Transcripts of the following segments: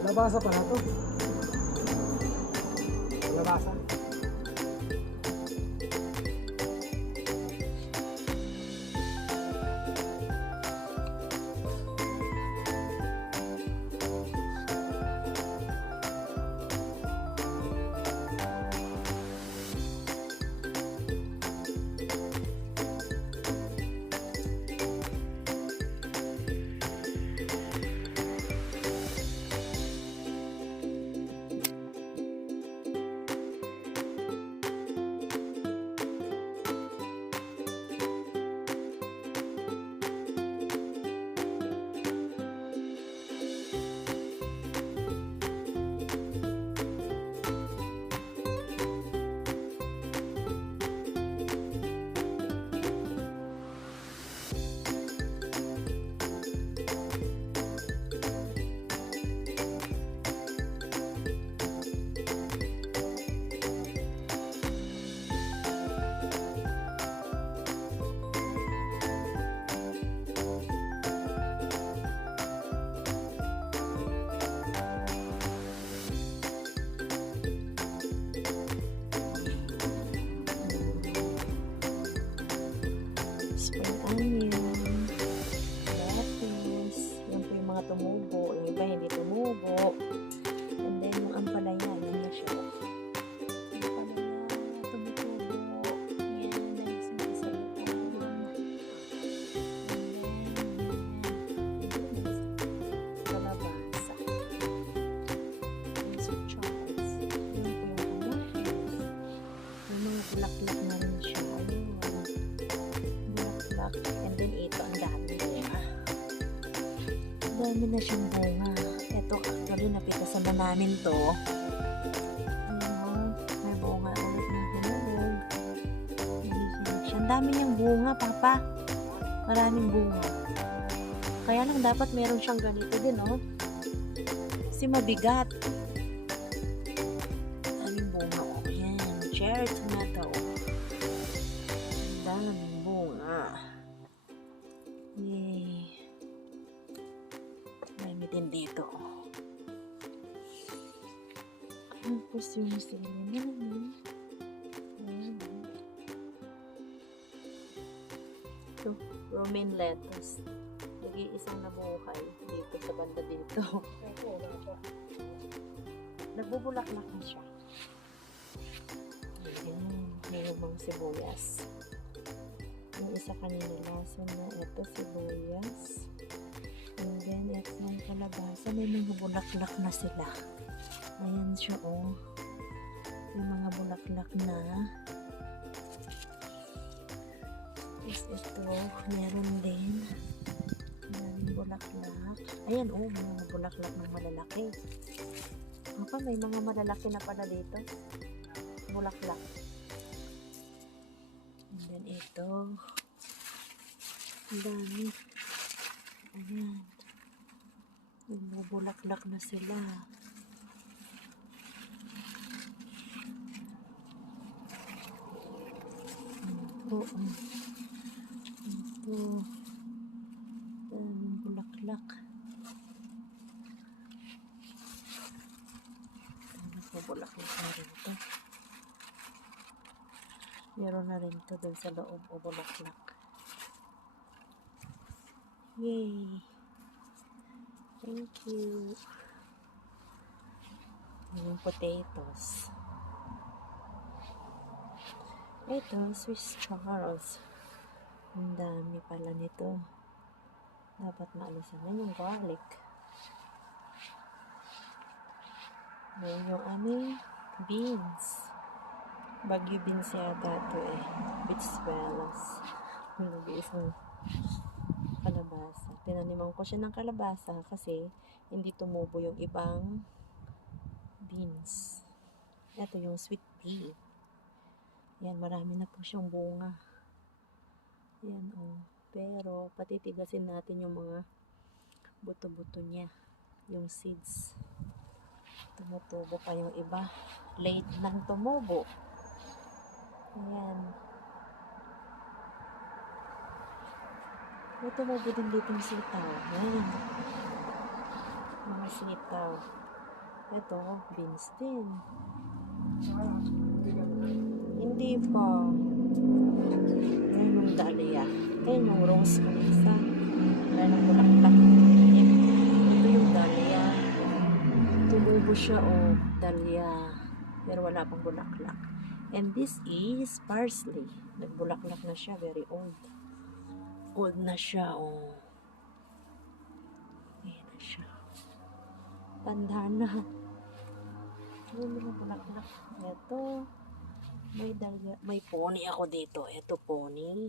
Labasa pa na to. Labasa. Spring onion, lettuce, yan po yung mga tumubo, yung iba hindi tumubo, and then yung ampalaya, yan na siya. Ampalaya, tumutubo, yan, nagsisalita, kalabasa, yung suchars, yan po yung kamatis, yung mga bulaklak na rin siya, ayun. And then ito, ang dami bunga. Ang dami na siyang bunga. Ito, actually, napitasan na namin to. Ayan, may bunga ulit ng hinulog. Ang dami niyang bunga, Papa. Maraming bunga. Kaya lang, dapat meron siyang ganito din, oh. Kasi mabigat. Daming bunga, oh. Ayan, cherry tomato. Ang daming bunga. Yay. Marami din dito. Tapos yung sili namin. Ayan. Ito, romaine lettuce. Nag-iisang nabuhay dito sa banda dito. Nagbubulaklak na siya. Ayan. Mayroong mga sibuyas. Yung isa kanina laso na ito sibuyas, and then ito yung kalabasa, may mga bulaklak na sila. Ayan siya, oh, may mga bulaklak na. Tapos ito meron din maraming bulaklak. Ayan, oh, may mga bulaklak ng malalaki. May mga malalaki na pala dito, bulaklak. And then ito, ang dami. Ayan. Nagbubulaklak na sila. Ito, ito. Daming bulaklak. Nagbubulaklak na rin ito. Meron na rin ito dun sa loob o bulaklak. Yay! Thank you. Yung potatoes. Ito, Swiss Charles. Ang dami pala nito. Dapat maalisan na yung garlic. Ngayon yung aming beans. Baguio beans yata ito eh. Beach-wells. Nag-iisang kalabasa. Tinaniman ko siya ng kalabasa kasi hindi tumubo yung ibang beans. Ito yung sweet pea. Yan, marami na po siyang bunga. Yan, oh. Pero, patitigasin natin yung mga buto-buto niya. Yung seeds. Tumutubo pa yung iba. Late nang tumubo. Ayan. May tumubo din dito yung sitaw. Ayan. Mga sitaw. Ito, beans din. Hindi pa. Ayan yung dahlia. Ayan yung rose ko isa. Ayan yung bulaklak. Ito yung dahlia. Tumubo siya o dahlia. Pero wala pang bulaklak. And this is parsley. Nagbulaklak na siya. Very old. Old na siya o. Ayan na siya. Tanda na. Ayan mga bulaklak. Ito. May dahlia. May pony ako dito. Ito pony.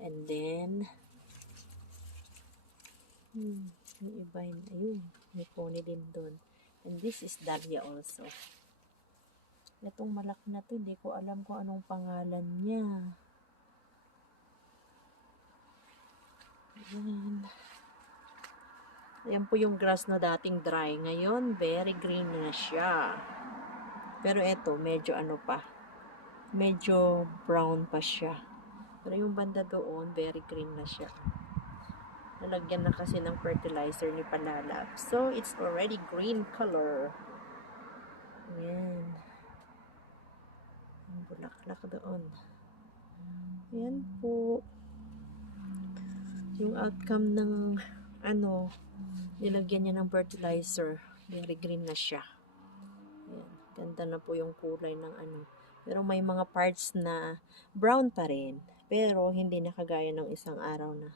And then yung iba yun, ayun, may pony din doon. And this is dahlia also. Itong malaki na to, hindi ko alam kung anong pangalan niya. Ayan. Ayan po yung grass na dating dry. Ngayon, very green na siya. Pero ito, medyo ano pa. Medyo brown pa siya. Pero yung banda doon, very green na siya. Nalagyan na kasi ng fertilizer ni Palalab. So, it's already green color. Ayan. Yung bulaklak doon. Ayan po. Yung outcome ng nilagyan niya ng fertilizer. Very green na siya. Ayan. Ganda na po yung kulay ng Pero may mga parts na brown pa rin. Pero hindi na kagaya ng isang araw na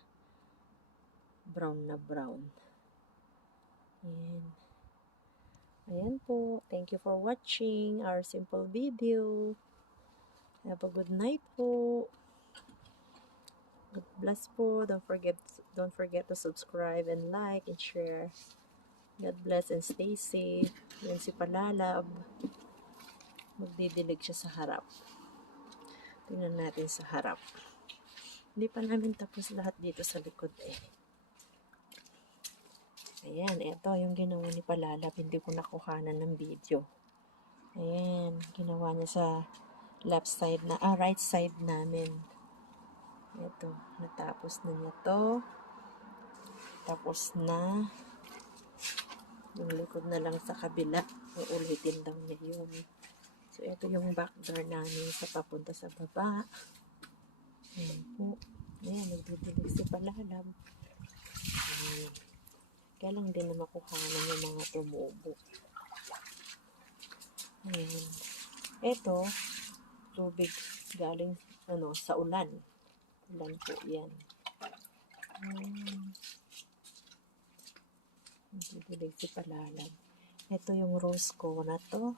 brown na brown. Ayan. Ayan po. Thank you for watching our simple video. Have a good night po. God bless po. Don't forget to subscribe and like and share. God bless and stay safe. Yan si Palalab. Magdidilig siya sa harap. Tingnan natin sa harap. Hindi pa namin tapos lahat dito sa likod eh. Ayan, ito yung ginawa ni Palalab. Hindi ko nakuhanan ng video. Ayan, ginawa niya sa left side na, right side namin. Ito, natapos na niya to. Tapos na. Yung likod na lang sa kabila. Uulitin daw niya yun. So, ito yung back door namin sa papunta sa baba. Ayan po. Ayan, nagdidilig si Palalab. Ayan. Kaya lang din na makuhanan yung mga tumubo. Ayan. Ito, tubig galing sa ulan. Ulan po yan. Nagdidilig si Palalab. Ito yung rose ko na to.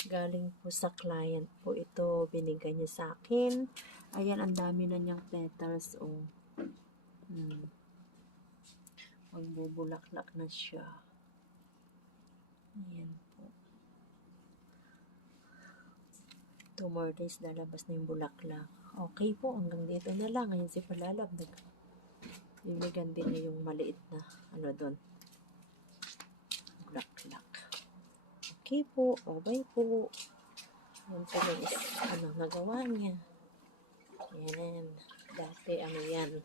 Galing po sa client po ito. Binigay niya sa akin. Ayan, ang dami na niyang petals. Oh. Magbubulaklak na siya. Ayan po. 2 more days, lalabas na yung bulaklak. Okay po, hanggang dito na lang. Ngayon si Palalab, bibigyan din niya yung maliit na, doon. Bulaklak. Okay po, bye po. Yan po guys, nagawa niya. Yan. Dati, yan,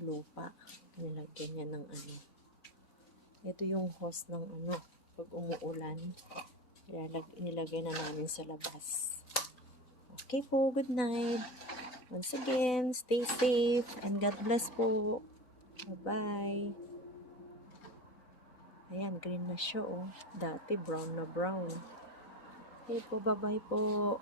lupa. Nilagyan niya ng Ito yung hose ng pag umuulan, nilagay na namin sa labas. Okay po, good night. Once again, stay safe and God bless po. Bye-bye. Ayan, green na siya oh. Dati brown na brown. Okay po, bye-bye po.